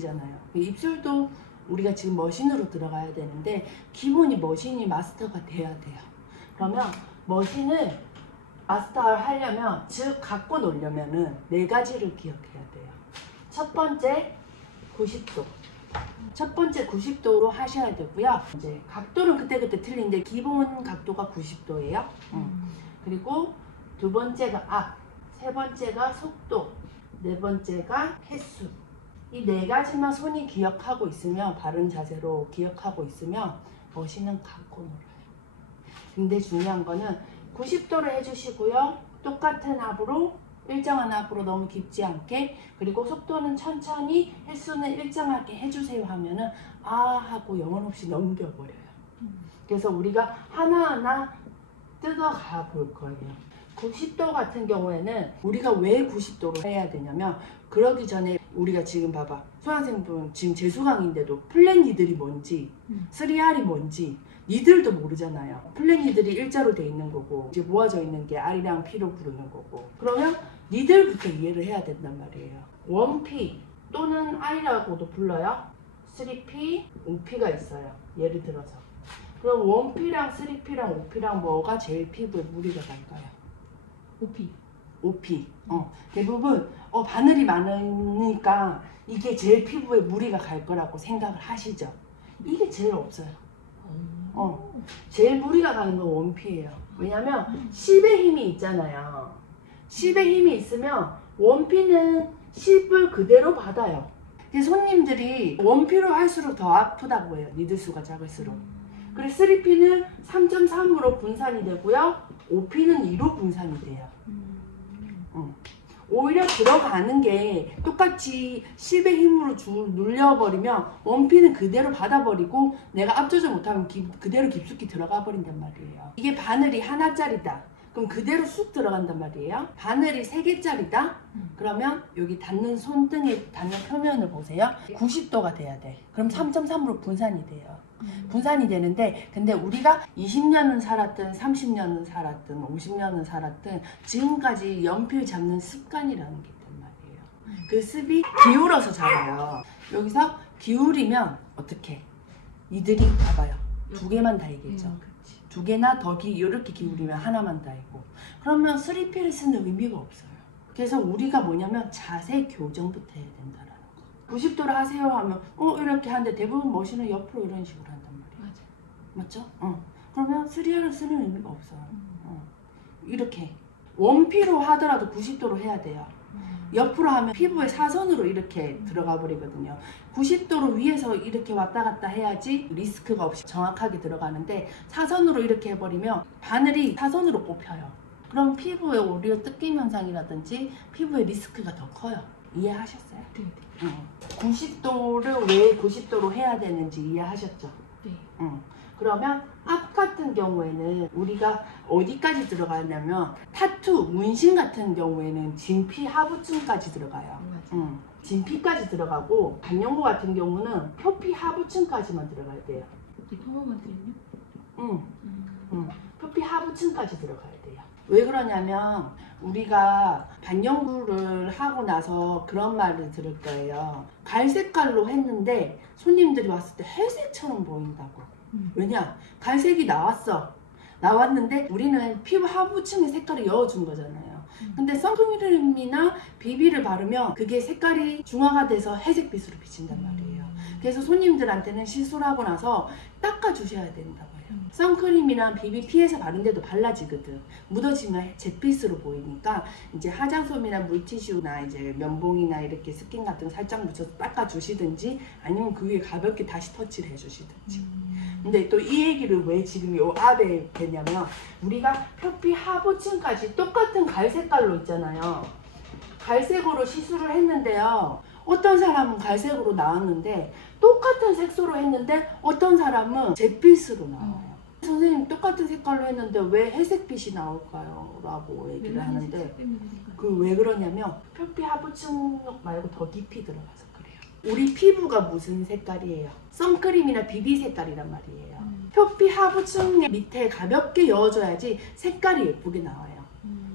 깊이잖아요. 입술도 우리가 지금 머신으로 들어가야 되는데 기본이 머신이 마스터가 돼야 돼요. 그러면 머신을 마스터 하려면, 즉 갖고 놀려면은 4가지를 기억해야 돼요. 첫 번째 90도. 첫 번째 90도로 하셔야 되고요. 이제 각도는 그때그때 틀린데 기본 각도가 90도예요. 그리고 두 번째가 앞, 세 번째가 속도, 네 번째가 횟수. 이 4가지만 손이 기억하고 있으면, 바른 자세로 기억하고 있으면 머신은 갖고 놀아요. 근데 중요한 거는 90도를 해주시고요. 똑같은 압으로, 일정한 압으로 너무 깊지 않게, 그리고 속도는 천천히, 횟수는 일정하게 해주세요 하면은 아 하고 영혼 없이 넘겨버려요. 그래서 우리가 하나하나 뜯어가 볼 거예요. 90도 같은 경우에는 우리가 왜 90도로 해야 되냐면, 그러기 전에 우리가 지금 봐봐, 수강생분 지금 재수강인데도 플랫 니들이 뭔지 3R이 뭔지 니들도 모르잖아요. 플랫 니들이 일자로 돼 있는 거고, 이제 모아져 있는 게 R이랑 P로 부르는 거고, 그러면 니들부터 이해를 해야 된단 말이에요. 1P 또는 I라고도 불러요. 3P, 5P가 있어요. 예를 들어서 그럼 1P랑 3P랑 5P랑 뭐가 제일 피부에 무리가 갈까요? 5P. 5P. 대부분 바늘이 많으니까 이게 제일 피부에 무리가 갈 거라고 생각을 하시죠. 이게 제일 없어요. 제일 무리가 가는 건 1P예요. 왜냐면 10의 힘이 있잖아요. 10의 힘이 있으면 1P는 10을 그대로 받아요. 손님들이 1P로 할수록 더 아프다고 해요. 니들 수가 작을수록. 그래서 3P는 3.3으로 분산이 되고요. 5P는 2로 분산이 돼요. 오히려 들어가는 게 똑같이 10의 힘으로 눌려버리면 1P는 그대로 받아버리고 내가 앞조절 못하면 그대로 깊숙이 들어가 버린단 말이에요. 이게 바늘이 하나짜리다. 그럼 그대로 쑥 들어간단 말이에요. 바늘이 3개짜리다. 그러면 여기 닿는 손등에 닿는 표면을 보세요. 90도가 돼야 돼. 그럼 3.3으로 분산이 돼요. 분산이 되는데, 근데 우리가 20년은 살았든 30년은 살았든 50년은 살았든 지금까지 연필 잡는 습관이라는 게 있단 말이에요. 그 습이 기울어서 잡아요. 여기서 기울이면 어떻게? 이들이 봐봐요. 2개만 다이겠죠. 2개나 더 이렇게 기울이면 하나만 다이고, 그러면 3P를 쓰는 의미가 없어요. 그래서 우리가 뭐냐면 자세 교정부터 해야 된다라는 거. 90도를 하세요 하면 이렇게 하는데 대부분 머신은 옆으로 이런 식으로 한단 말이에요. 맞죠? 그러면 3R을 쓰는 의미가 없어요. 이렇게 1P로 하더라도 90도로 해야 돼요. 옆으로 하면 피부에 사선으로 이렇게 들어가 버리거든요. 90도로 위에서 이렇게 왔다 갔다 해야지 리스크가 없이 정확하게 들어가는데, 사선으로 이렇게 해버리면 바늘이 사선으로 꼽혀요. 그럼 피부에 오히려 뜯김 현상이라든지 피부에 리스크가 더 커요. 이해하셨어요? 네. 90도를 왜 90도로 해야 되는지 이해하셨죠? 네. 그러면 앞 같은 경우에는 우리가 어디까지 들어가냐면, 타투, 문신 같은 경우에는 진피 하부층까지 들어가요. 진피까지 들어가고, 반영구 같은 경우는 표피 하부층까지만 들어가야 돼요. 토모만들은요? 표피 하부층까지 들어가야 돼요. 왜 그러냐면 우리가 반영구를 하고 나서 그런 말을 들을 거예요. 갈색깔로 했는데 손님들이 왔을 때 회색처럼 보인다고. 왜냐? 갈색이 나왔는데 우리는 피부 하부층의 색깔을 여어준 거잖아요. 근데 선크림이나 비비를 바르면 그게 색깔이 중화가 돼서 회색빛으로 비친단 말이에요. 그래서 손님들한테는 시술하고 나서 닦아주셔야 된다고 해요. 선크림이랑 비비 피해서 바른데도 발라지거든. 묻어지면 잿빛으로 보이니까 이제 화장솜이나 물티슈나 이제 면봉이나 이렇게 스킨 같은 거 살짝 묻혀서 닦아주시든지, 아니면 그 위에 가볍게 다시 터치를 해주시든지. 근데 또 이 얘기를 왜 지금 요 앞에 했냐면, 우리가 표피 하부층까지 똑같은 갈색깔로 있잖아요. 갈색으로 시술을 했는데요, 어떤 사람은 갈색으로 나왔는데 똑같은 색소로 했는데 어떤 사람은 잿빛으로 나와요. 선생님 똑같은 색깔로 했는데 왜 회색빛이 나올까요? 라고 얘기를 하는데, 그 왜 그러냐면 표피 하부층 말고 더 깊이 들어가서 그래요. 우리 피부가 무슨 색깔이에요? 선크림이나 비비 색깔이란 말이에요. 표피 하부층 밑에 가볍게 여어줘야지 색깔이 예쁘게 나와요.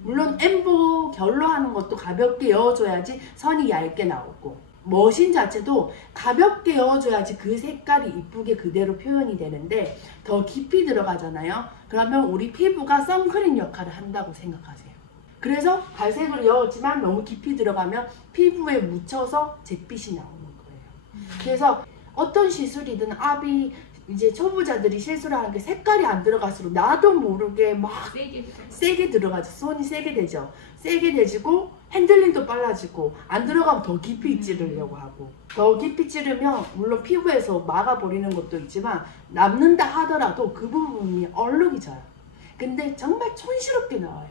물론 엠보 결로 하는 것도 가볍게 여어줘야지 선이 얇게 나오고, 머신 자체도 가볍게 여어줘야지 그 색깔이 이쁘게 그대로 표현이 되는데 더 깊이 들어가잖아요. 그러면 우리 피부가 선크림 역할을 한다고 생각하세요. 그래서 갈색으로 여었지만 너무 깊이 들어가면 피부에 묻혀서 잿빛이 나오는 거예요. 그래서 어떤 시술이든 압이 이제 초보자들이 실수를 하는 게 색깔이 안 들어갈수록 나도 모르게 막 세게 들어가죠. 손이 세게 되죠. 세게 되지고 핸들링도 빨라지고 안 들어가면 더 깊이 찌르려고 하고 더 깊이 찌르면 물론 피부에서 막아버리는 것도 있지만 남는다 하더라도 그 부분이 얼룩이 져요. 근데 정말 촌스럽게 나와요.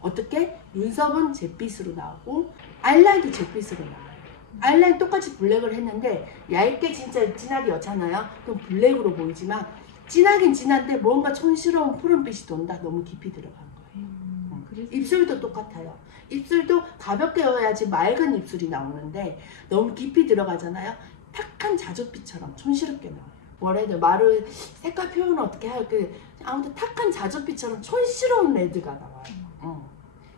어떻게? 눈썹은 잿빛으로 나오고 아이라인도 잿빛으로 나와요. 아이라인 똑같이 블랙을 했는데 얇게 진짜 진하게 여잖아요. 그럼 블랙으로 보이지만 진하긴 진한데 뭔가 촌스러운 푸른빛이 돈다. 너무 깊이 들어간 거예요. 입술도 똑같아요. 입술도 가볍게 여야지 맑은 입술이 나오는데 너무 깊이 들어가잖아요. 탁한 자줏빛처럼 촌스럽게 나와요. 뭐라 해야 돼? 말을 색깔 표현을 어떻게 할까? 아무튼 탁한 자줏빛처럼 촌스러운 레드가 나와요.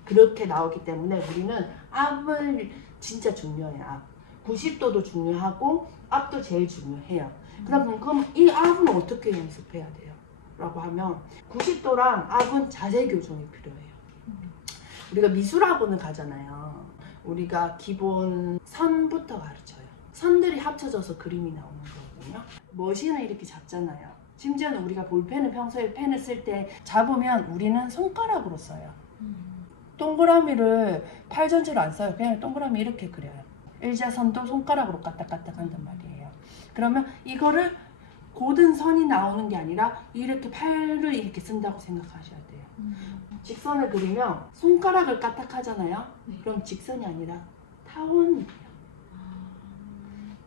그렇게 나오기 때문에 우리는 압을 진짜 중요해요. 압. 90도도 중요하고 압도 제일 중요해요. 그럼 이 압은 어떻게 연습해야 돼요? 라고 하면 90도랑 압은 자세 교정이 필요해요. 우리가 미술학원을 가잖아요. 우리가 기본 선부터 가르쳐요. 선들이 합쳐져서 그림이 나오는 거거든요. 머신을 이렇게 잡잖아요. 심지어는 우리가 볼펜을 평소에 펜을 쓸 때 잡으면 우리는 손가락으로 써요. 동그라미를 팔 전체로 안 써요. 그냥 동그라미 이렇게 그려요. 일자선도 손가락으로 까딱까딱 한단 말이에요. 그러면 이거를 고든 선이 나오는 게 아니라 이렇게 팔을 이렇게 쓴다고 생각하셔야 돼요. 직선을 그리면 손가락을 까딱하잖아요. 그럼 직선이 아니라 타원이에요.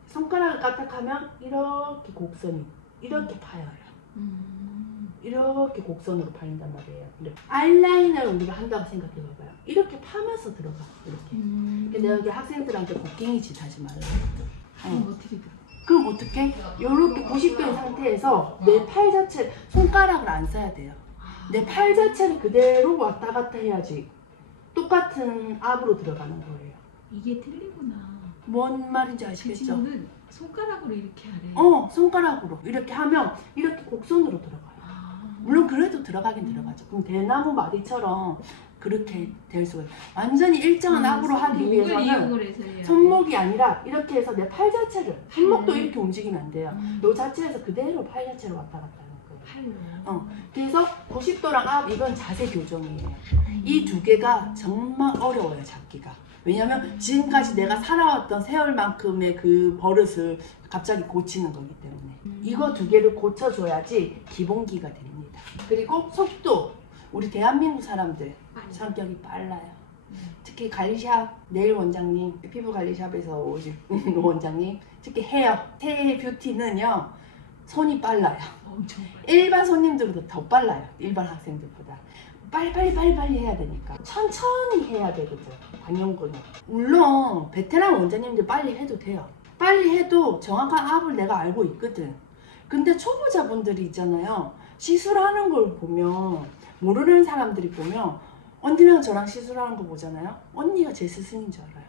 손가락을 까딱하면 이렇게 곡선이 이렇게 파여요. 이렇게 곡선으로 파인단 말이에요. 아이라인을 우리가 한다고 생각해봐봐요. 이렇게 파면서 들어가. 이렇게. 내가 여기 학생들한테 곡괭이 짓 하지 말라고. 그럼 어떻게 들어? 그럼 어떻게? 이렇게 90도인 상태에서 내 팔 자체, 손가락을 안 써야 돼요. 내 팔 자체를 그대로 왔다 갔다 해야지 똑같은 압으로 들어가는 거예요. 이게 틀리구나. 뭔 말인지 제 아시겠죠? 친구는 손가락으로 이렇게 하래. 손가락으로 이렇게 하면 이렇게 곡선으로 들어가요. 물론 그래도 들어가긴 들어가죠. 그럼 대나무 마디처럼 그렇게 될 수가 있어요. 완전히 일정한 압으로 하기 위해서는 손목이 아니라 이렇게 해서 내 팔 자체를 손목도 이렇게 움직이면 안 돼요. 이 자체에서 그대로 팔 자체를 왔다 갔다 하는 거예요. 팔로. 그래서 90도랑 압 이건 자세 교정이에요. 이 두 개가 정말 어려워요, 잡기가. 왜냐면 지금까지 내가 살아왔던 세월만큼의 그 버릇을 갑자기 고치는 거기 때문에 이거 두 개를 고쳐줘야지 기본기가 됩니다. 그리고 속도. 우리 대한민국 사람들 성격이 빨라요. 특히 관리샵, 네일 원장님, 피부 관리샵에서 오신 원장님, 특히 헤어, 새 뷰티는요 손이 빨라요. 엄청 빨라. 일반 손님들보다 더 빨라요. 일반 학생들보다. 빨리 해야 되니까 천천히 해야 되거든. 당연군요. 물론 베테랑 원장님들 빨리 해도 돼요. 빨리 해도 정확한 압을 내가 알고 있거든. 근데 초보자분들이 있잖아요. 시술하는 걸 보면 모르는 사람들이 보면 언니랑 저랑 시술하는 거 보잖아요. 언니가 제 스승인 줄 알아요.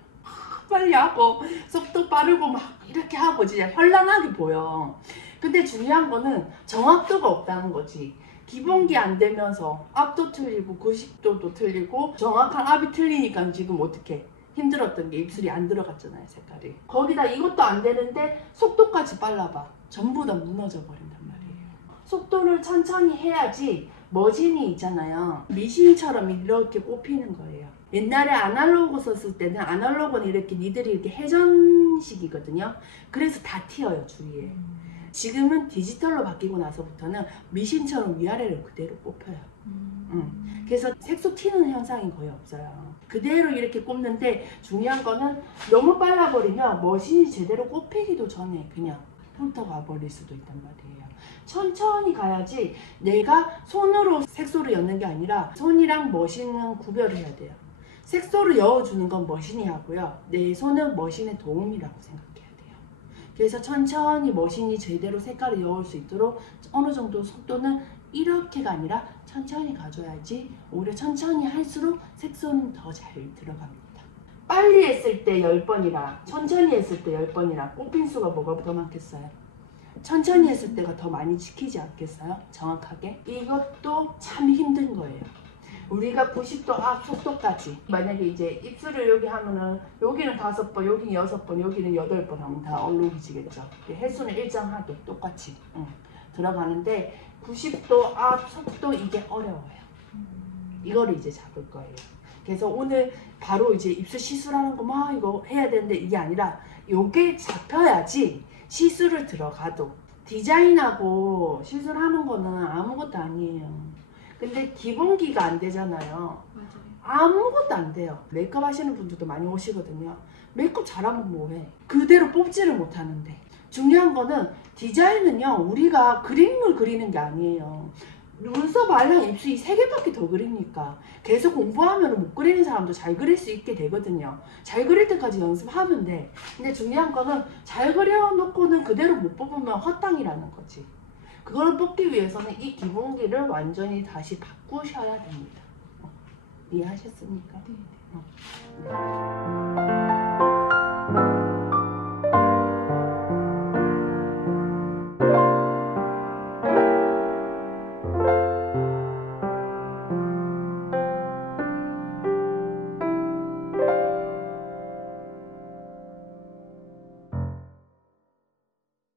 빨리 하고 속도 빠르고 막 이렇게 하고 진짜 현란하게 보여. 근데 중요한 거는 정확도가 없다는 거지. 기본기 안 되면서 압도 틀리고 90도도 틀리고 정확한 압이 틀리니까 지금 어떻게 힘들었던 게 입술이 안 들어갔잖아요, 색깔이. 거기다 이것도 안 되는데 속도까지 빨라봐. 전부 다 무너져 버린단 말이에요. 속도를 천천히 해야지 머신이 있잖아요. 미싱처럼 이렇게 꼽히는 거예요. 옛날에 아날로그 썼을 때는 아날로그는 이렇게 니들이 이렇게 회전식이거든요. 그래서 다 튀어요, 주위에. 지금은 디지털로 바뀌고 나서부터는 미싱처럼 위아래로 그대로 꼽혀요. 그래서 색소 튀는 현상이 거의 없어요. 그대로 이렇게 꼽는데 중요한 거는 너무 빨라버리면 머신이 제대로 꼽히기도 전에 그냥 훑어가 버릴 수도 있단 말이에요. 천천히 가야지 내가 손으로 색소를 엮는 게 아니라 손이랑 머신은 구별을 해야 돼요. 색소를 여어주는 건 머신이 하고요. 내 손은 머신의 도움이라고 생각해요. 그래서 천천히 머신이 제대로 색깔을 여울 수 있도록 어느 정도 속도는 이렇게가 아니라 천천히 가줘야지 오히려 천천히 할수록 색소는 더 잘 들어갑니다. 빨리 했을 때 10번이랑 천천히 했을 때 10번이랑 꽃핀수가 뭐가 더 많겠어요? 천천히 했을 때가 더 많이 지키지 않겠어요? 정확하게? 이것도 참 힘든 거예요. 우리가 90도 앞 속도까지 만약에 이제 입술을 여기 하면은 여기는 5번, 여기는 6번, 여기는 8번 하면 다 얼룩이지겠죠. 횟수는 일정하게 똑같이 들어가는데 90도 앞 속도 이게 어려워요. 이거를 이제 잡을 거예요. 그래서 오늘 바로 이제 입술 시술하는 거 막 이거 해야 되는데 이게 아니라 요게 잡혀야지 시술을 들어가도 디자인하고 시술하는 거는 아무것도 아니에요. 근데 기본기가 안 되잖아요. 맞아요. 아무것도 안 돼요. 메이크업 하시는 분들도 많이 오시거든요. 메이크업 잘하면 뭐해? 그대로 뽑지를 못하는데. 중요한 거는 디자인은요, 우리가 그림을 그리는 게 아니에요. 눈썹, 알랑, 입술 이 3개밖에 더 그리니까 계속 공부하면 못 그리는 사람도 잘 그릴 수 있게 되거든요. 잘 그릴 때까지 연습하면 돼. 근데 중요한 거는 잘 그려놓고는 그대로 못 뽑으면 헛당이라는 거지. 그걸 뽑기 위해서는 이 기본기를 완전히 다시 바꾸셔야 됩니다. 이해하셨습니까? 네. 네.